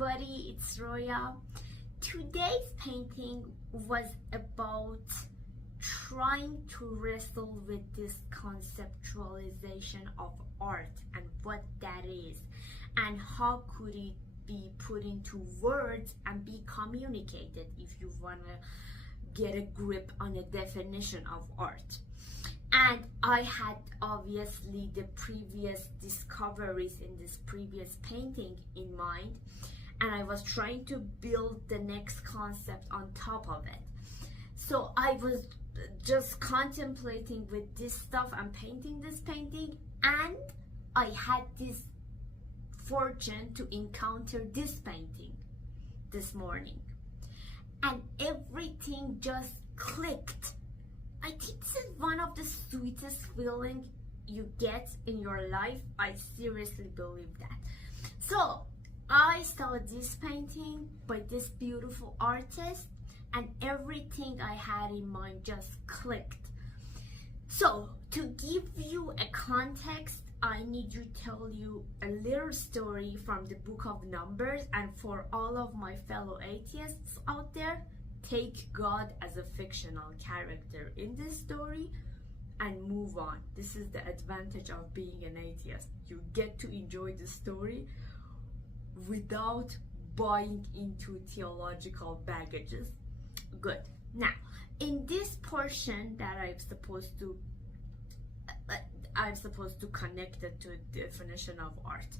everybody, it's Roya. Today's painting was about trying to wrestle with this conceptualization of art and what that is and how could it be put into words and be communicated if you want to get a grip on a definition of art. And I had obviously the previous discoveries in this previous painting in mind, and I was trying to build the next concept on top of it. So I was just contemplating with this stuff and painting this painting, and I had this fortune to encounter this painting this morning, and everything just clicked. I think this is one of the sweetest feelings you get in your life. I seriously believe that. So I saw this painting by this beautiful artist, and everything I had in mind just clicked. So to give you a context, I need to tell you a little story from the book of Numbers, and for all of my fellow atheists out there, take God as a fictional character in this story and move on. This is the advantage of being an atheist. You get to enjoy the story without buying into theological baggages. Good. Now, in this portion that I'm supposed to connect it to the definition of art.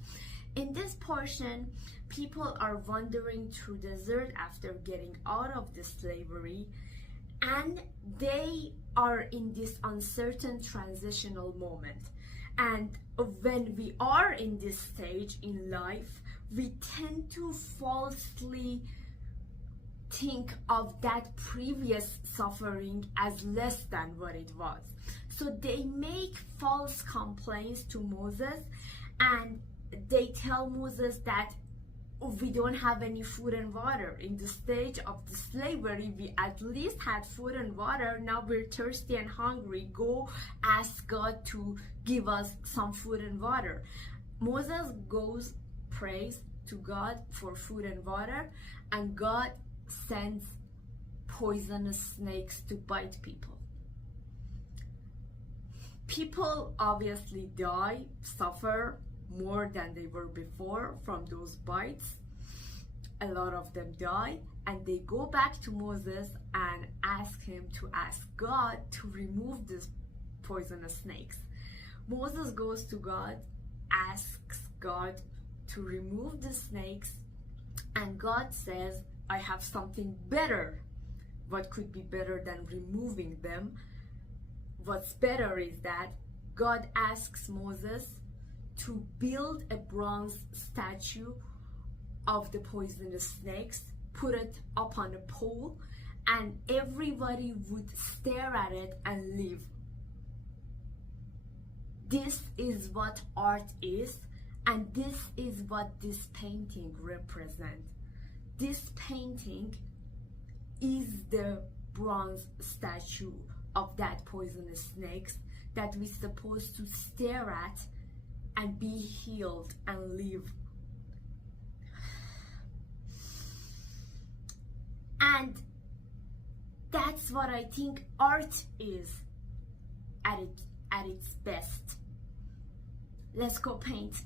In this portion, people are wandering through the desert after getting out of the slavery, and they are in this uncertain transitional moment. And when we are in this stage in life, we tend to falsely think of that previous suffering as less than what it was. So they make false complaints to Moses, and they tell Moses that we don't have any food and water. In the stage of the slavery, we at least had food and water. Now we're thirsty and hungry. Go ask God to give us some food and water. Moses goes, prays to God for food and water, and God sends poisonous snakes to bite people. People obviously die, suffer more than they were before from those bites. A lot of them die, and they go back to Moses and ask him to ask God to remove these poisonous snakes. Moses goes to God, asks God to remove the snakes, and God says, I have something better. What could be better than removing them? What's better is that God asks Moses to build a bronze statue of the poisonous snakes, put it up on a pole, and everybody would stare at it and live. This is what art is, and this is what this painting represents. This painting is the bronze statue of that poisonous snakes that we're supposed to stare at and be healed and live. And that's what I think art is at its best. Let's go paint.